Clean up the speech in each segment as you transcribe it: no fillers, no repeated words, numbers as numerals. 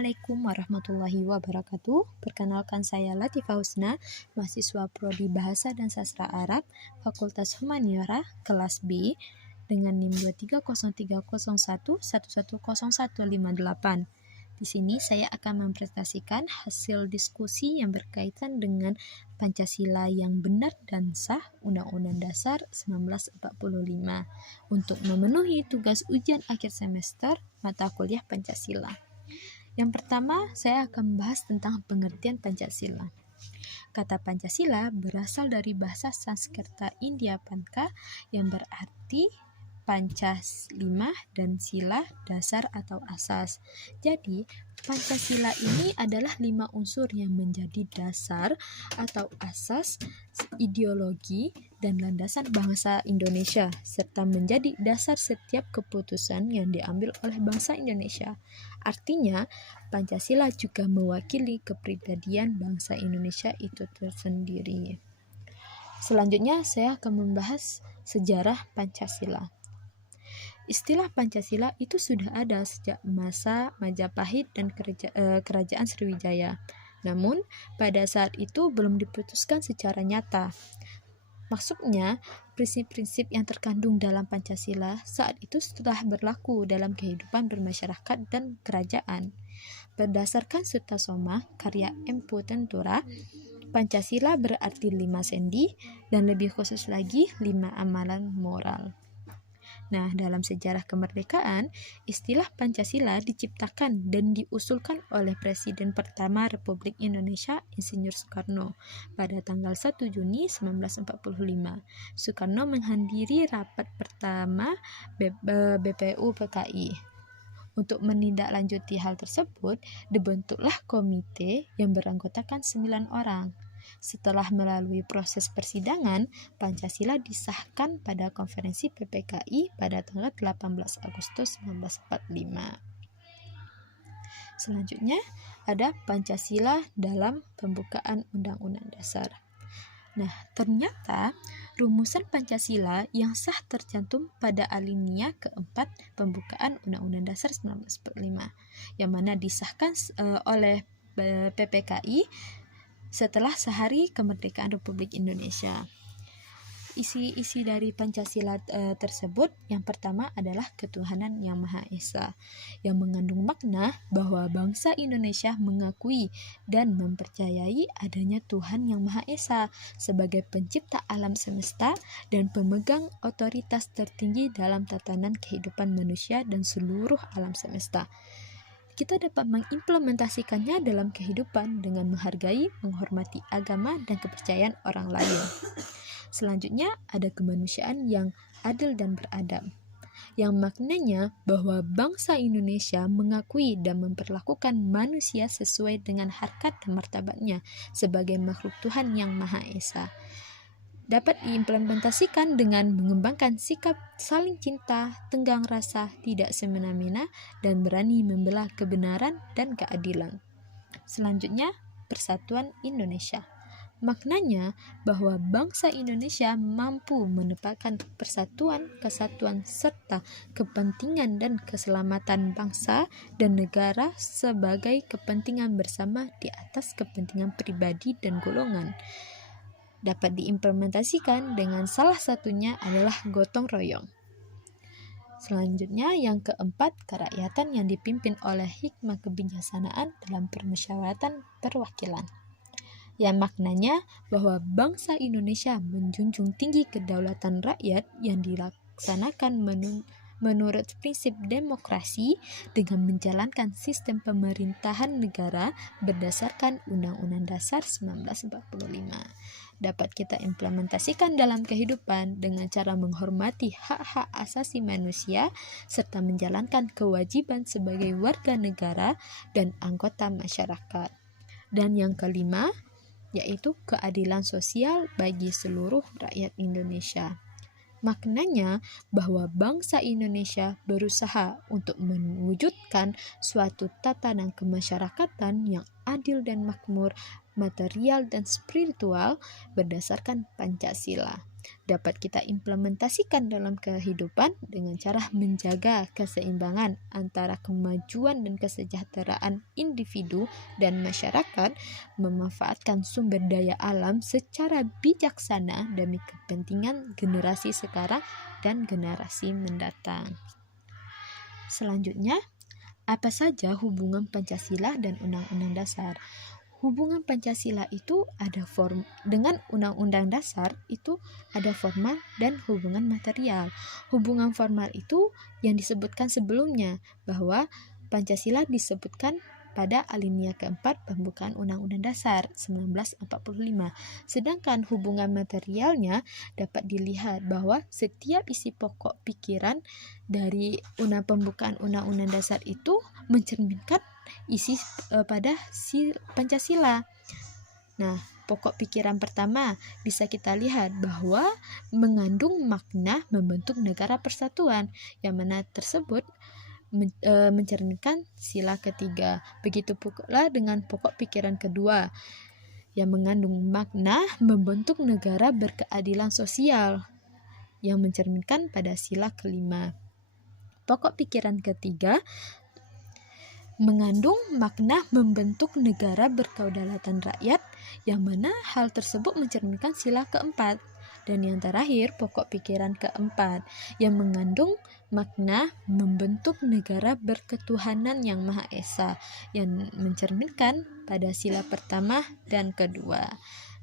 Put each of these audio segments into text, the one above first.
Assalamualaikum warahmatullahi wabarakatuh. Perkenalkan, saya Latifah Husna, mahasiswa Prodi Bahasa dan Sastra Arab, Fakultas Humaniora, kelas B, dengan NIM 2301011101158. Di sini saya akan mempresentasikan hasil diskusi yang berkaitan dengan Pancasila yang benar dan sah Undang-Undang Dasar 1945 untuk memenuhi tugas ujian akhir semester mata kuliah Pancasila. Yang pertama, saya akan membahas tentang pengertian Pancasila. Kata Pancasila berasal dari bahasa Sanskerta India Panca yang berarti Pancas 5 dan sila dasar atau asas. Jadi, Pancasila ini adalah 5 unsur yang menjadi dasar atau asas ideologi dan landasan bangsa Indonesia, serta menjadi dasar setiap keputusan yang diambil oleh bangsa Indonesia. Artinya, Pancasila juga mewakili kepribadian bangsa Indonesia itu tersendiri. Selanjutnya, saya akan membahas sejarah Pancasila. Istilah Pancasila itu sudah ada sejak masa Majapahit dan Kerajaan Sriwijaya. Namun, pada saat itu belum diputuskan secara nyata. Maksudnya, prinsip-prinsip yang terkandung dalam Pancasila saat itu sudah berlaku dalam kehidupan bermasyarakat dan kerajaan. Berdasarkan Sutasoma, karya Empu Tentura, Pancasila berarti 5 sendi dan lebih khusus lagi 5 amalan moral. Nah, dalam sejarah kemerdekaan, istilah Pancasila diciptakan dan diusulkan oleh Presiden pertama Republik Indonesia, Insinyur Soekarno, pada tanggal 1 Juni 1945. Soekarno menghadiri rapat pertama BPU PKI. Untuk menindaklanjuti hal tersebut, dibentuklah komite yang beranggotakan 9 orang. Setelah melalui proses persidangan, Pancasila disahkan pada konferensi PPKI pada tanggal 18 Agustus 1945. Selanjutnya, ada Pancasila dalam pembukaan Undang-Undang Dasar. Nah, ternyata rumusan Pancasila yang sah tercantum pada alinea keempat pembukaan Undang-Undang Dasar 1945, yang mana disahkan oleh PPKI setelah sehari kemerdekaan Republik Indonesia. Isi dari Pancasila tersebut, yang pertama adalah ketuhanan yang Maha Esa, yang mengandung makna bahwa bangsa Indonesia mengakui dan mempercayai adanya Tuhan yang Maha Esa sebagai pencipta alam semesta dan pemegang otoritas tertinggi dalam tatanan kehidupan manusia dan seluruh alam semesta. Kita dapat mengimplementasikannya dalam kehidupan dengan menghargai, menghormati agama dan kepercayaan orang lain. Selanjutnya, ada kemanusiaan yang adil dan beradab, yang maknanya bahwa bangsa Indonesia mengakui dan memperlakukan manusia sesuai dengan harkat dan martabatnya sebagai makhluk Tuhan yang Maha Esa. Dapat diimplementasikan dengan mengembangkan sikap saling cinta, tenggang rasa, tidak semena-mena, dan berani membela kebenaran dan keadilan. Selanjutnya, Persatuan Indonesia. Maknanya bahwa bangsa Indonesia mampu menempatkan persatuan, kesatuan, serta kepentingan dan keselamatan bangsa dan negara sebagai kepentingan bersama di atas kepentingan pribadi dan golongan. Dapat diimplementasikan dengan salah satunya adalah gotong royong. Selanjutnya, yang keempat, kerakyatan yang dipimpin oleh hikmah kebijaksanaan dalam permusyawaratan perwakilan, yang maknanya bahwa bangsa Indonesia menjunjung tinggi kedaulatan rakyat yang dilaksanakan menurut prinsip demokrasi dengan menjalankan sistem pemerintahan negara berdasarkan Undang-Undang Dasar 1945. Dapat kita implementasikan dalam kehidupan dengan cara menghormati hak-hak asasi manusia serta menjalankan kewajiban sebagai warga negara dan anggota masyarakat. Dan yang kelima, yaitu keadilan sosial bagi seluruh rakyat Indonesia. Maknanya bahwa bangsa Indonesia berusaha untuk mewujudkan suatu tatanan kemasyarakatan yang adil dan makmur, material dan spiritual berdasarkan Pancasila. dapat kita implementasikan dalam kehidupan dengan cara menjaga keseimbangan antara kemajuan dan kesejahteraan individu dan masyarakat, memanfaatkan sumber daya alam secara bijaksana demi kepentingan generasi sekarang dan generasi mendatang. Selanjutnya, apa saja hubungan Pancasila dan Undang-Undang Dasar? Hubungan Pancasila itu ada dengan Undang-Undang Dasar itu ada formal dan hubungan material. Hubungan formal itu yang disebutkan sebelumnya bahwa Pancasila disebutkan pada alinea keempat pembukaan Undang-Undang Dasar 1945. Sedangkan hubungan materialnya dapat dilihat bahwa setiap isi pokok pikiran dari pembukaan Undang-Undang Dasar itu mencerminkan isi pada Pancasila. Nah, pokok pikiran pertama bisa kita lihat bahwa mengandung makna membentuk negara persatuan, yang mana tersebut mencerminkan sila ketiga. Begitu pula dengan pokok pikiran kedua yang mengandung makna membentuk negara berkeadilan sosial, yang mencerminkan pada sila kelima. Pokok pikiran ketiga mengandung makna membentuk negara berkedaulatan rakyat, yang mana hal tersebut mencerminkan sila keempat. Dan yang terakhir, pokok pikiran keempat yang mengandung makna membentuk negara berketuhanan yang Maha Esa, yang mencerminkan pada sila pertama dan kedua.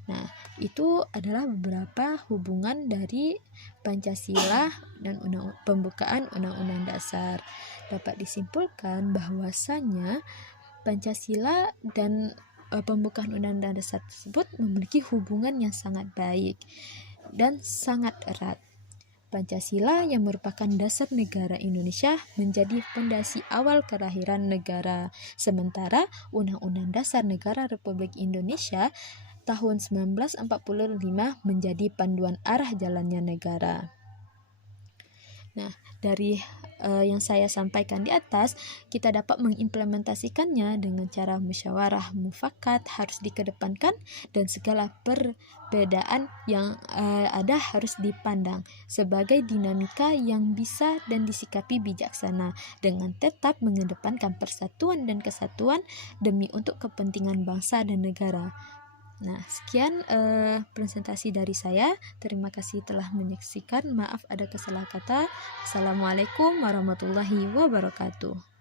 Nah, itu adalah beberapa hubungan dari Pancasila dan pembukaan Undang-Undang Dasar. Dapat disimpulkan bahwasanya Pancasila dan pembukaan Undang-Undang Dasar tersebut memiliki hubungan yang sangat baik dan sangat erat. Pancasila yang merupakan dasar negara Indonesia menjadi fondasi awal kelahiran negara, sementara Undang-Undang Dasar Negara Republik Indonesia tahun 1945 menjadi panduan arah jalannya negara. Nah, dari yang saya sampaikan di atas, kita dapat mengimplementasikannya dengan cara musyawarah mufakat harus dikedepankan, dan segala perbedaan yang ada harus dipandang sebagai dinamika yang bisa dan disikapi bijaksana dengan tetap mengedepankan persatuan dan kesatuan demi untuk kepentingan bangsa dan negara. Nah, sekian presentasi dari saya. Terima kasih telah menyaksikan. Maaf ada kesalah kata. Assalamualaikum warahmatullahi wabarakatuh.